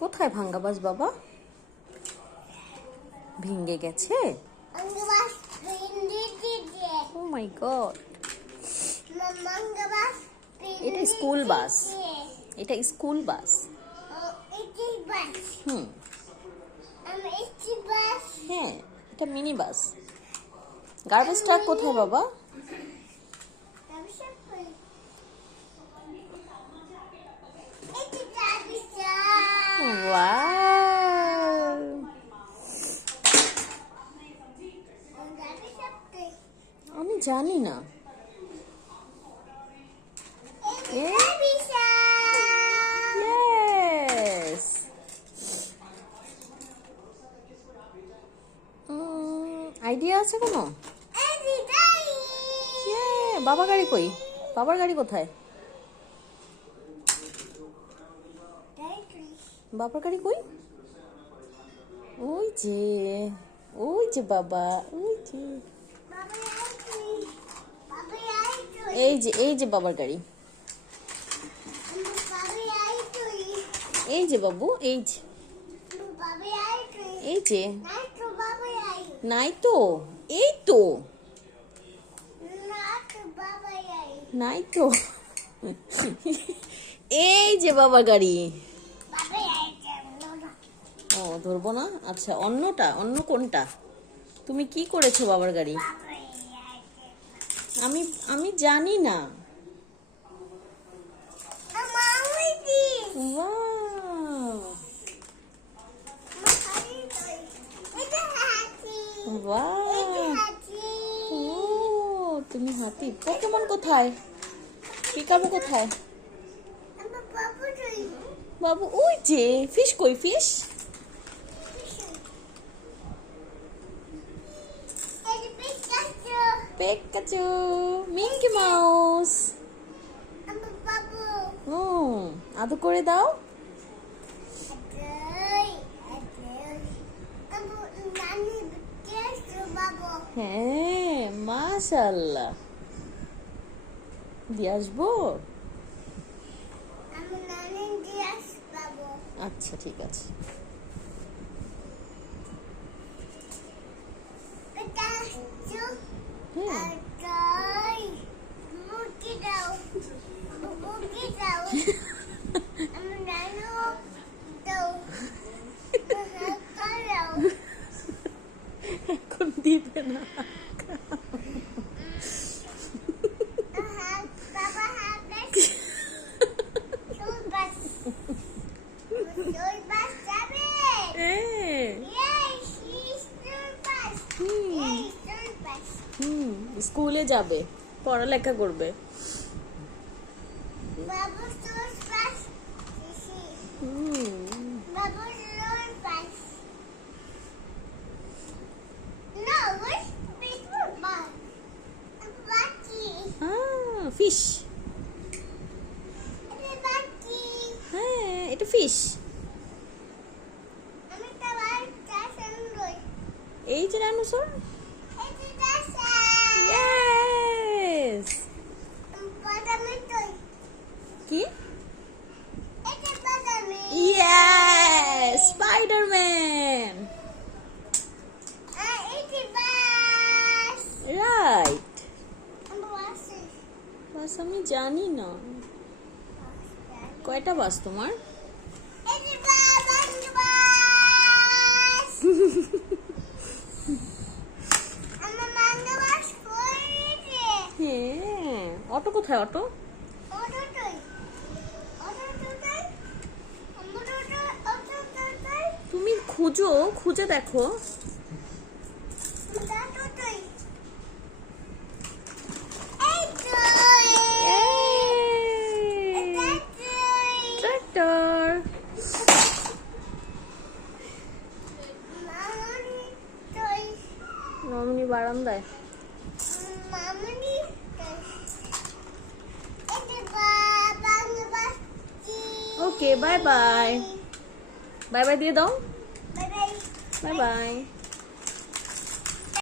কোথায় ভাঙ্গা বাস বাবা? ভেঙে গেছে? ও মাই গড এটা স্কুল বাস। এটা স্কুল বাস. হুম. হ্যাঁ এটা মিনি বাস। গার্বেজ ট্রাক কোথায় বাবা? আমি জানি না। আইডিয়া আছে কোনো? বাবা গাড়ি কই? বাবার গাড়ি কোথায়? বাবার গাড়ি কই? ওই যে ওই যে বাবা, ওই যে। এই যে এই যে বাবার গাড়ি। এই যে বাবু, এই যে। এই যে। নাই তো এই তো। নাই তো এই যে বাবার গাড়ি। ধরবো না? আচ্ছা অন্যটা অন্য কোনটা? তুমি কি করেছ বাবার গাড়ি? আমি আমি জানি না! ও তুমি হাতি। পোকেমন কোথায়? পিকাবো কোথায়? বাবু ওই যে ফিশ কই ফিশ পেকাচু মিঙ্কি মাউস ও আদু করে দাও হ্যাঁ মাশাল্লাহ দিয়ে আসব আচ্ছা ঠিক আছে. এখন দিবে না স্কুলে যাবে পড়ালেখা করবে। ফিশ. হ্যাঁ এটা ফিশ এই যে ডাইনোসর এটা চাষা ইয়েস বাদামি তুই কি এটা বাদামি ইয়েস স্পাইডারম্যান আর এটা বাস রাইট আমি বাসে বাস আমি জানি না। কয়টা বাস তোমার? হ্যাঁ অটো কোথায় অটো? তুমি খুঁজো খুঁজে দেখো। মামনি বারান্দায়? Okay bye bye bye bye দিয়ে দাও। Bye bye